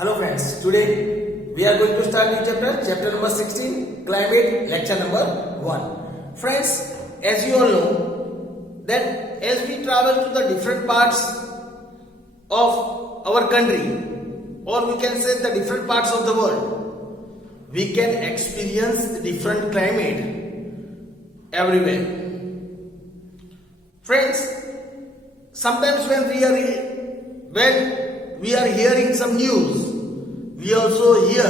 Hello friends, today we are going to start new chapter number 16, climate, lecture number 1. Friends, as you all know that as we travel to the different parts of our country, or we can say the different parts of the world, we can experience the different climate everywhere. Friends, sometimes when we are hearing some news, we also hear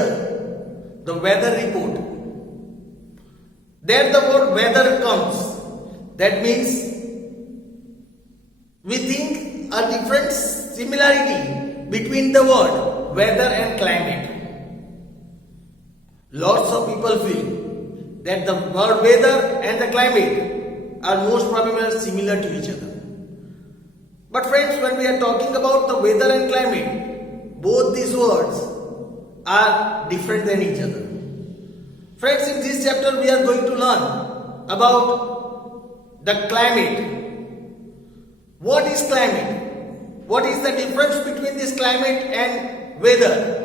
the weather report. There the word weather comes. That means we think a different similarity between the word weather and climate. Lots of people feel that the word weather and the climate are most probably similar to each other. But friends, when we are talking about the weather and climate, both these words are different than each other. Friends, in this chapter we are going to learn about the climate. What is climate? What is the difference between this climate and weather?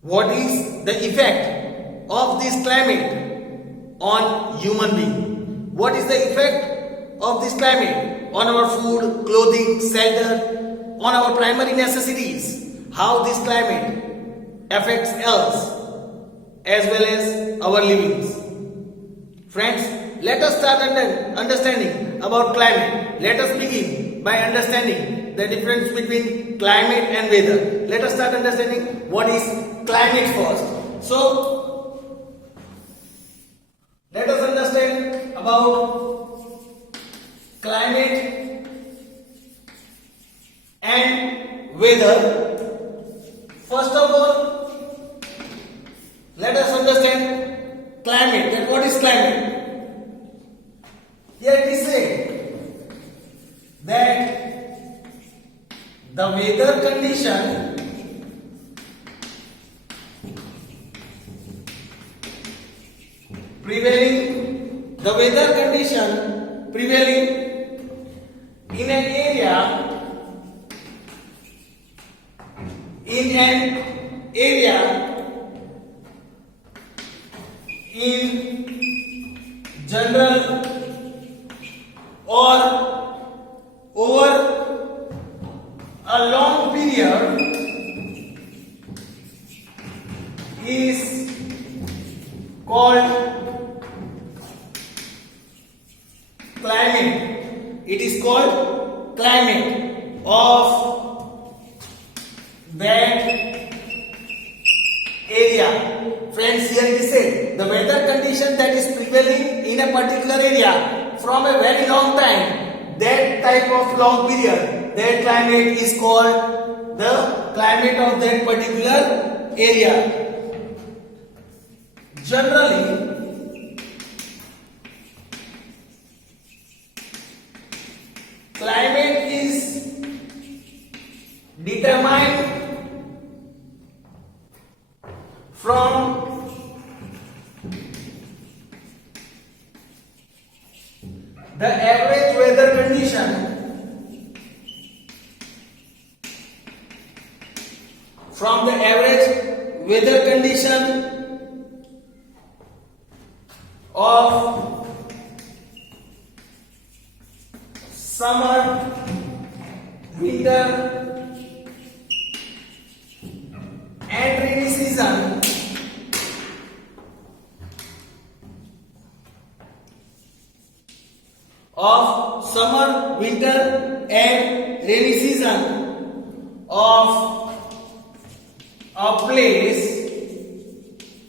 What is the effect of this climate on human being? What is the effect of this climate on our food, clothing, shelter, on our primary necessities? How this climate affects us as well as our livings. Friends, let us start understanding about climate. Let us begin by understanding the difference between climate and weather. Let us start understanding what is climate first. So, let us understand about climate and weather. First of all, let us understand climate. That what is climate? Here it is said that the weather condition prevailing in an area in general or over a long period is called climate. It is called climate of that area. Friends, here it is said the weather condition that is prevailing in a particular area from a very long time, that type of long period, that climate is called the climate of that particular area. Generally, climate is determined from the average weather condition of summer, winter and rainy season of a place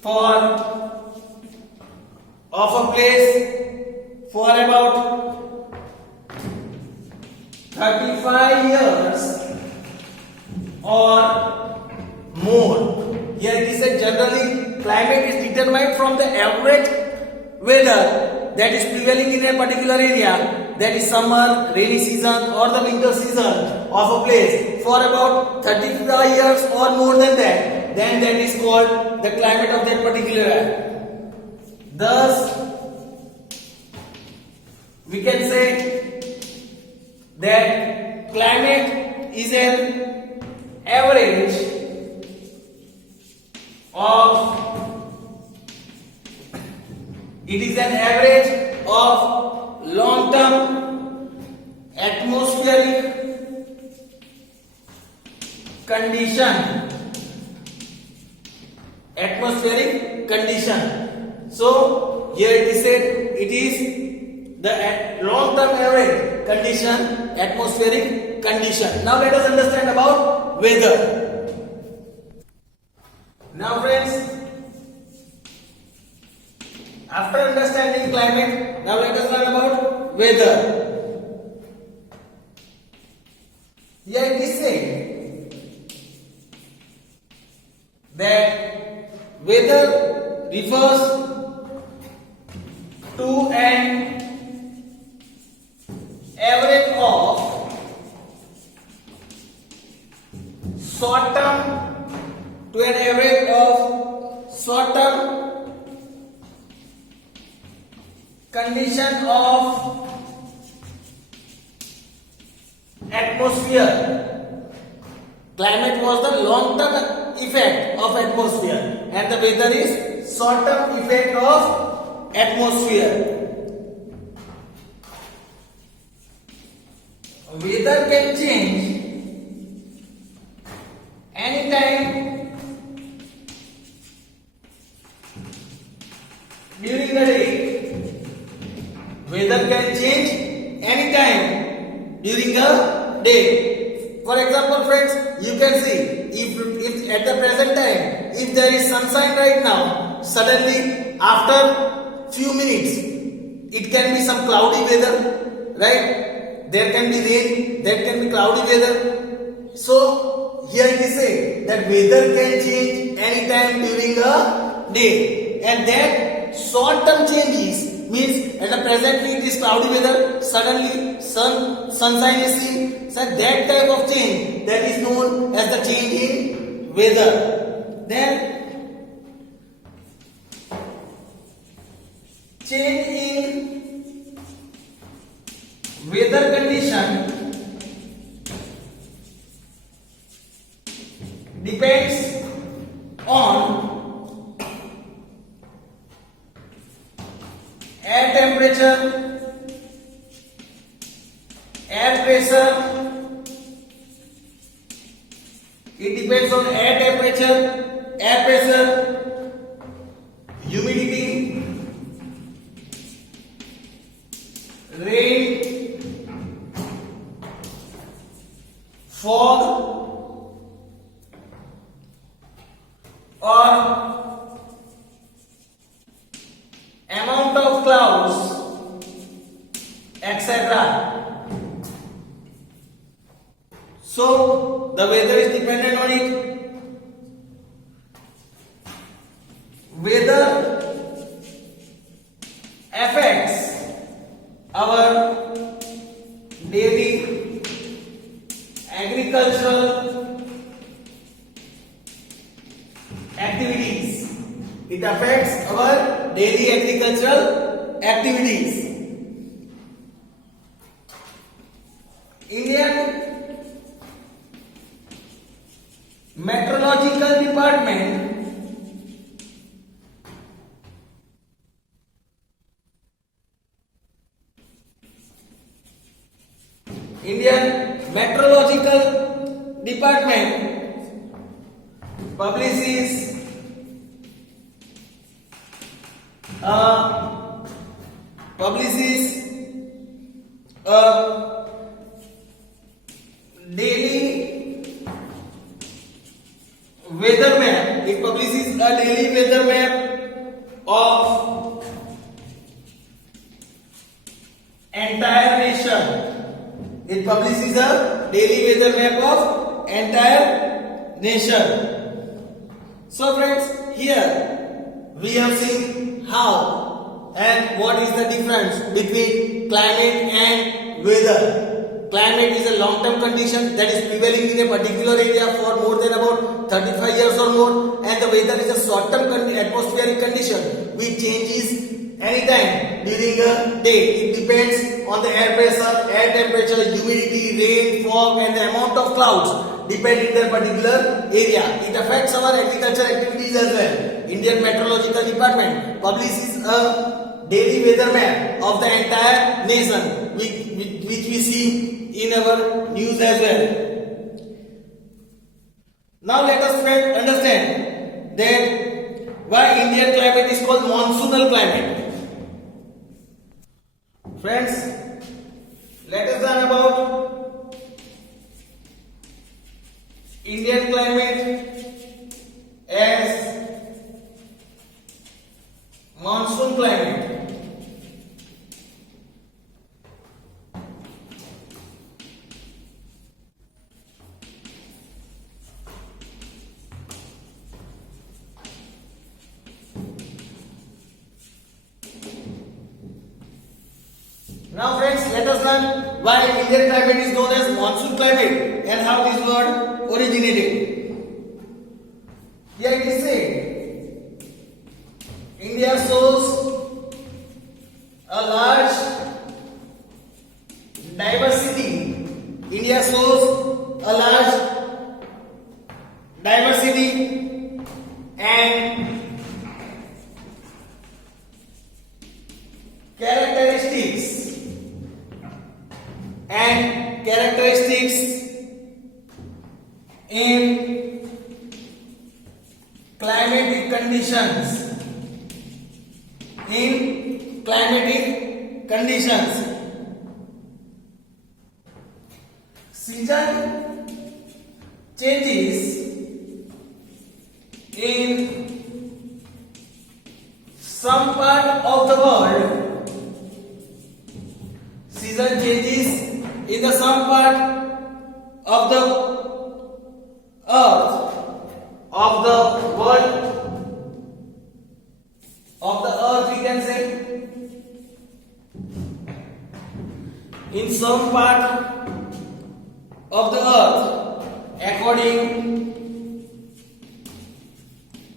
for about 35 years or more. Here it is said generally climate is determined from the average weather that is prevailing in a particular area, that is summer, rainy season or the winter season of a place for about 35 years or more than that. Then that is called the climate of that particular area. Thus, we can say that climate is an average It is an average of long-term atmospheric condition. Atmospheric condition. So here it is said it is the long-term average condition, atmospheric condition. Now let us understand about weather. Now friends, after understanding climate, now let us learn about weather. Here it is said that weather refers to an average of short-term condition of atmosphere. Climate was the long-term effect of atmosphere and the weather is short-term effect of atmosphere. Weather can change anytime during the day. Weather can change anytime during a day. For example, friends, you can see if at the present time, if there is sunshine right now, suddenly after few minutes, it can be some cloudy weather, right? There can be rain, there can be cloudy weather. So here it is said that weather can change anytime during a day, and that short-term changes means at the presently it is cloudy weather, suddenly sunshine is seen. So that type of change, that is known as the change in weather. Then change in weather condition depends on air temperature, air pressure. It depends on air temperature, air pressure, humidity, rain, fog, or amount of clouds, etc. So the weather is dependent on it. Weather affects our daily agricultural activities. It affects our daily agricultural activities. Indian Meteorological Department publishes a daily weather map. It publishes a daily weather map of entire nation. It publishes a daily weather map of entire nation. So friends, here we have seen how and what is the difference between climate and weather. Climate is a long-term condition that is prevailing in a particular area for more than about 35 years or more, and the weather is a short-term atmospheric condition which changes anytime during a day. It depends on the air pressure, air temperature, humidity, rain, fog, and the amount of clouds depend in their particular area. It affects our agricultural activities as well. Indian Meteorological Department publishes a daily weather map of the entire nation, which we see in our news as well. Now let us understand that why Indian climate is called monsoonal climate. Friends, let us learn about Indian climate as monsoon climate. Now friends, let us learn why Indian climate is known as monsoon climate and how this word originated. Here it is said, India shows a large diversity. India shows a large diversity and characteristics in climatic conditions. Season changes in some part of the world. Season changes in the some part of the earth, of the world, of the earth we can say. In some part of the earth, according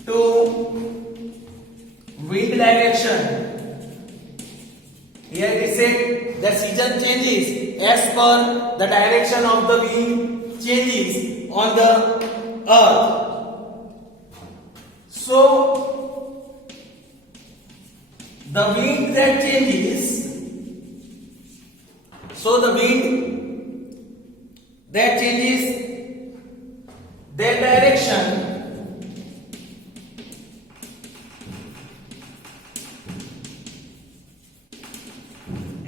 to wind direction. Here it is said that season changes as per the direction of the wind changes on the earth. So the wind that changes, their direction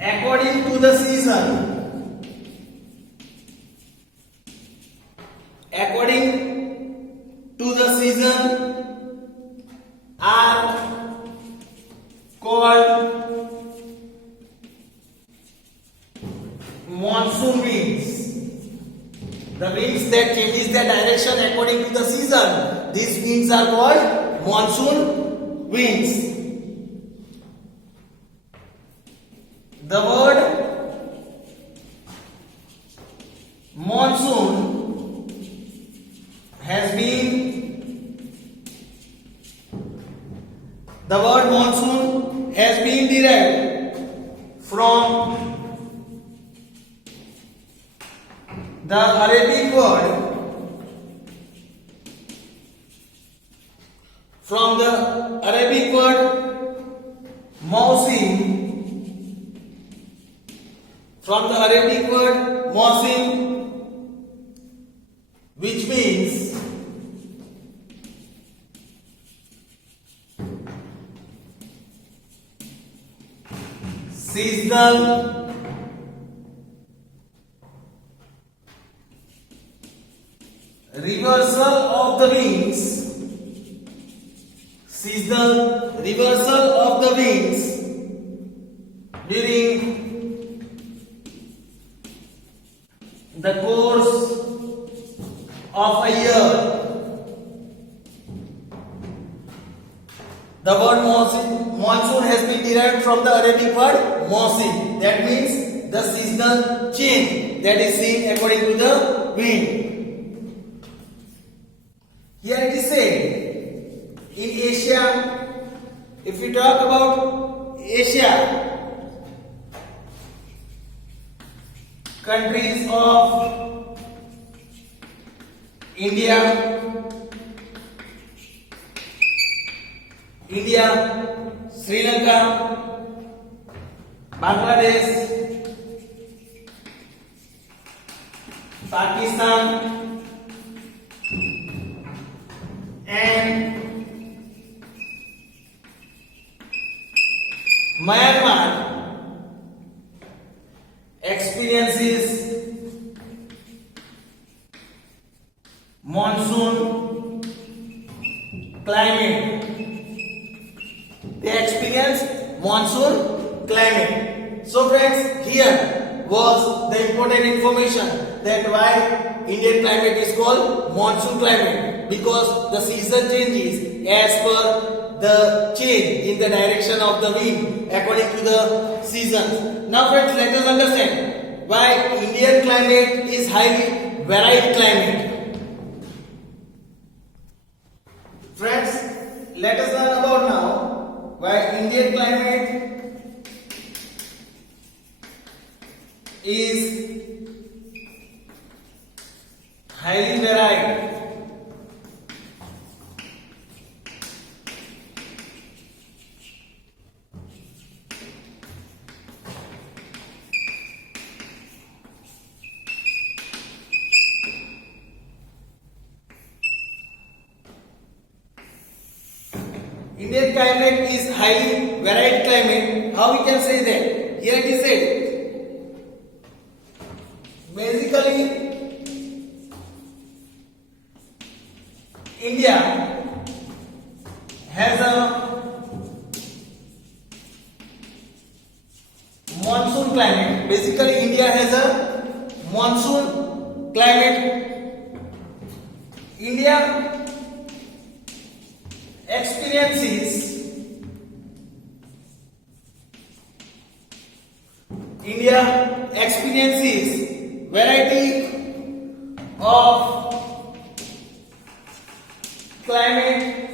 according to the season. Are called monsoon winds. The winds that changes their direction according to the season, these winds are called monsoon winds. The word monsoon has been derived from the Arabic word mausim, which means seasonal reversal of the winds during the course of a year. The word monsoon has been derived from the Arabic word mausim. That means the seasonal change that is seen according to the wind. Here it is said, in Asia, if we talk about Asia, countries of India, Sri Lanka, Bangladesh, Pakistan, and Myanmar experiences monsoon climate. They experience monsoon climate. So friends, here was the important information that why Indian climate is called monsoon climate, because the season changes as per the change in the direction of the wind according to the seasons. Now friends, let us understand why Indian climate is highly varied climate. Friends, let us learn about now why Indian climate is highly varied. Indian climate is highly varied climate. How we can say that? Here it is said. Basically, India has a monsoon climate. Basically, India has a monsoon climate. India experiences variety of climate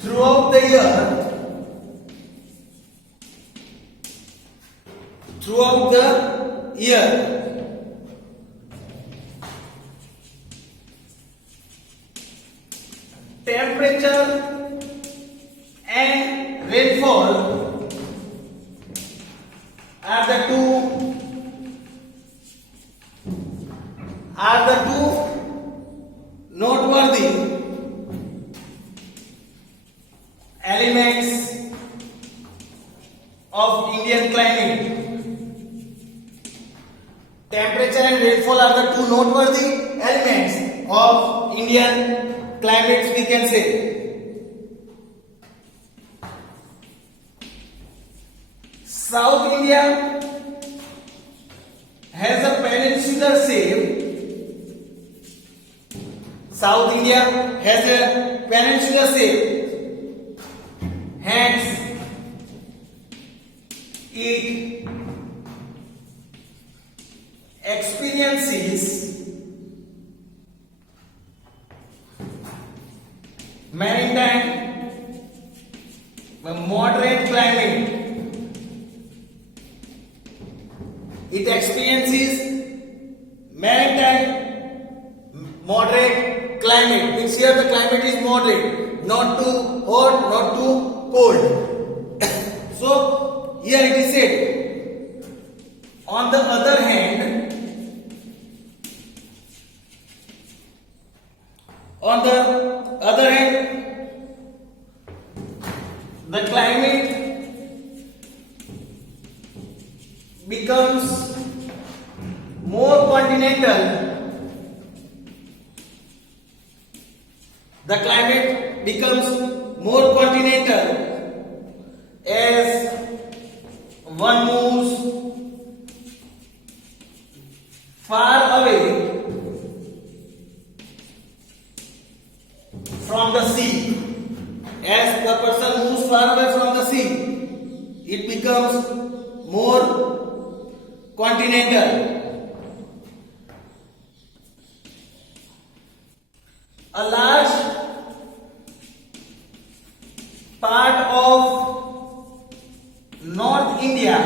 throughout the year. Temperature and rainfall are the two noteworthy elements of Indian climate. Temperature and rainfall are the two noteworthy elements of Indian climates, we can say. South India has a peninsular shape. South India has a peninsular shape. Hence, it experiences maritime moderate climate. It experiences maritime moderate climate. Means here the climate is moderate, not too hot, not too cold. So here it is said. On the other hand, the climate becomes more continental. The climate becomes more continental as one moves far away from the sea. As the person moves far away from the sea, it becomes more continental. A large part of North India,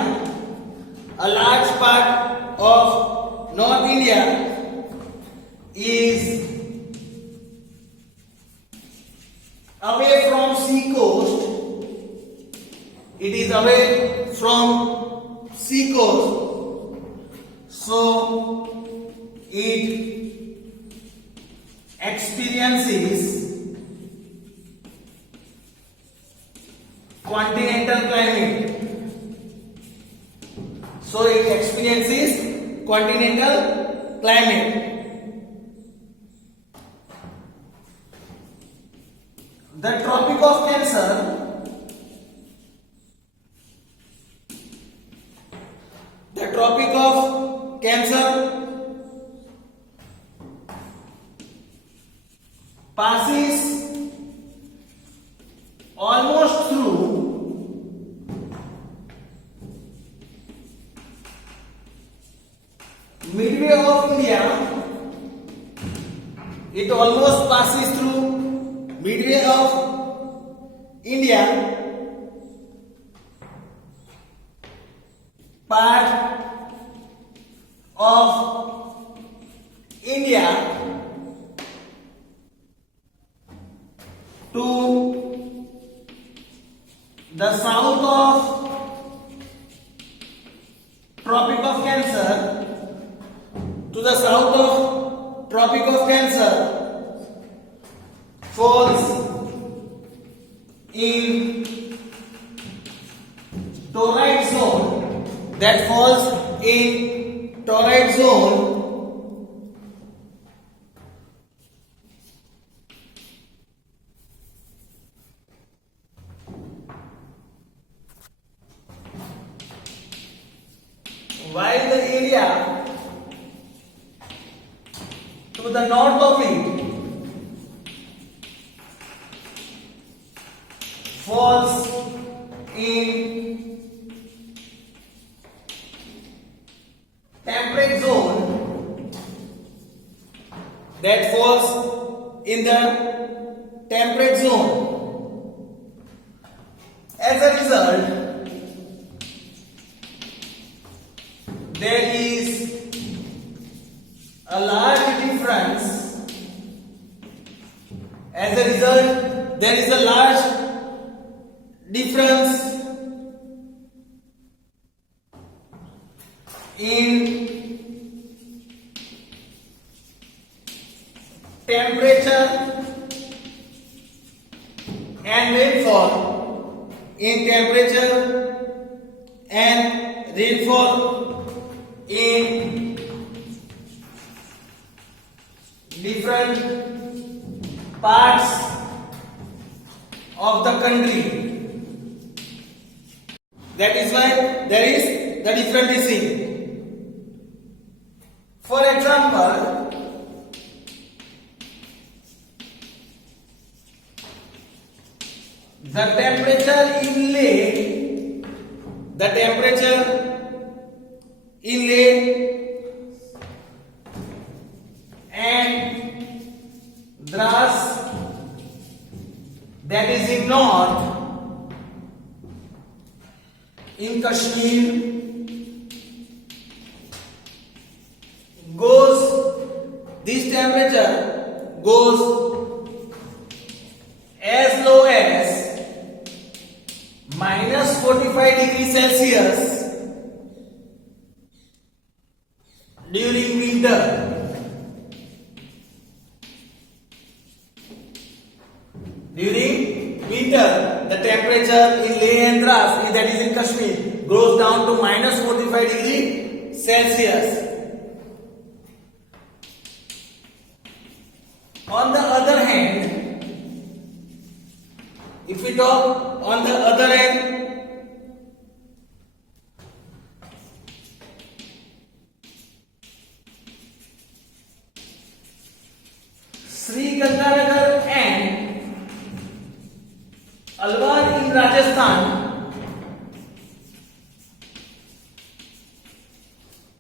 is away from sea coast it is away from sea coast, so it experiences continental climate. So it experiences continental climate. The Tropic of Cancer, the Tropic of Cancer passes almost through midway of India. It almost passes through midway of India, part of India to the south of Tropic of Cancer, to the south of Tropic of Cancer, falls in torrid zone, that falls in torrid zone while the area to the north of it falls in temperate zone, that falls in the temperate zone. As a result, there is a large difference. As a result, there is a large difference in temperature and rainfall, in temperature and rainfall in different parts of the country. That is why there is the difference seen. For example, the temperature inlay and Dras, that is in north, in Kashmir, this temperature goes as low as minus 45 degrees Celsius during winter. During winter, the temperature in Leh and Dras, that is in Kashmir, goes down to minus 45 degrees Celsius. On the other hand, if we talk on the other hand, Sri Ganganagar and Alwar in Rajasthan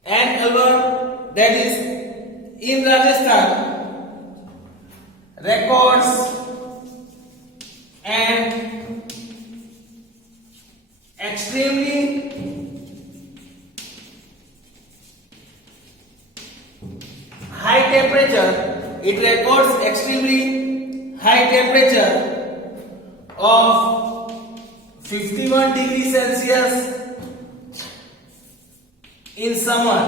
and Alwar, that is in Rajasthan, records and extremely high temperature. It records extremely high temperature of 51 degrees Celsius in summer.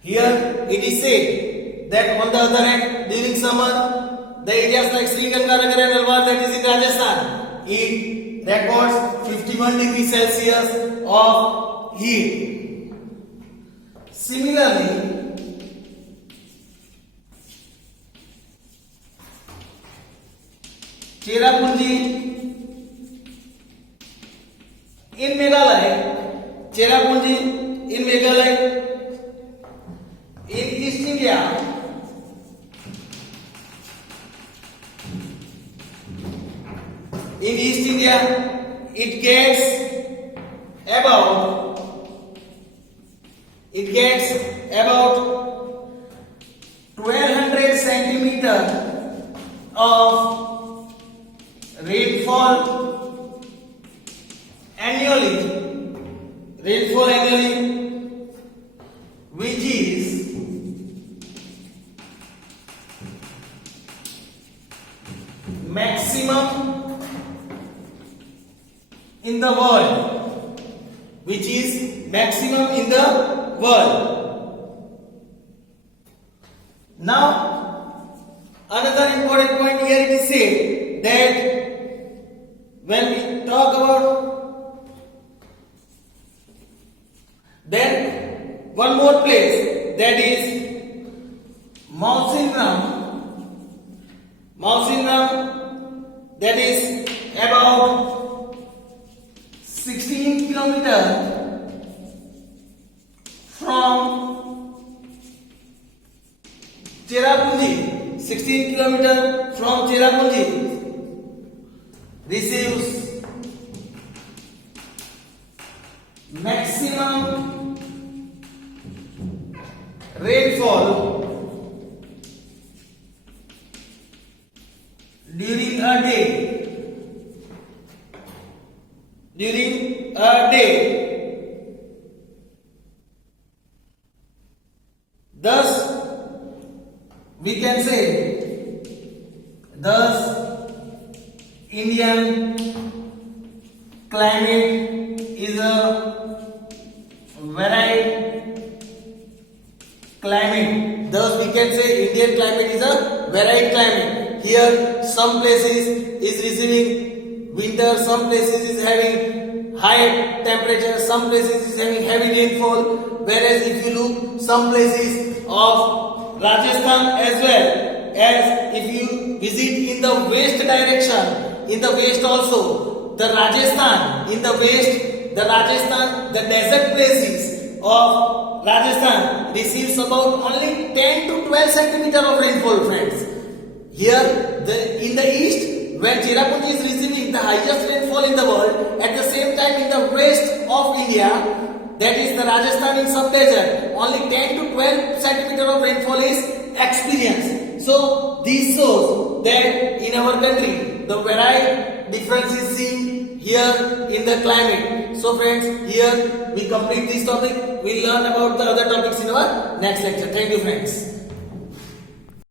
Here it is said that on the other hand, during summer, the areas like Sriganganagar and Alwar, that is in Rajasthan, it records 51 degrees Celsius of heat. Similarly, Cherrapunji in Meghalaya, Cherrapunji in Meghalaya, in East India, it gets about 1200 centimeter of rainfall annually, which is maximum in the world, Now, another important point here it is said that when we talk about, then one more place, that is Mausinram, that is about 16 kilometers from Cherrapunji, receives maximum rainfall during a day. Thus, we can say, Indian climate is a varied climate. Here, some places is receiving winter, some places is having high temperature, some places is having heavy rainfall. Whereas if you look some places of Rajasthan as well as if you visit in the west direction, in the west also, the desert places of Rajasthan receives about only 10 to 12 centimeter of rainfall, friends. Here, in the east, when Cherrapunji is receiving the highest rainfall in the world, at the same time in the west of India, that is the Rajasthan in sub-desert, only 10 to 12 centimeter of rainfall is experienced. So, this shows that in our country, the varied difference is seen here in the climate. So friends, here we complete this topic. We will learn about the other topics in our next lecture. Thank you, friends.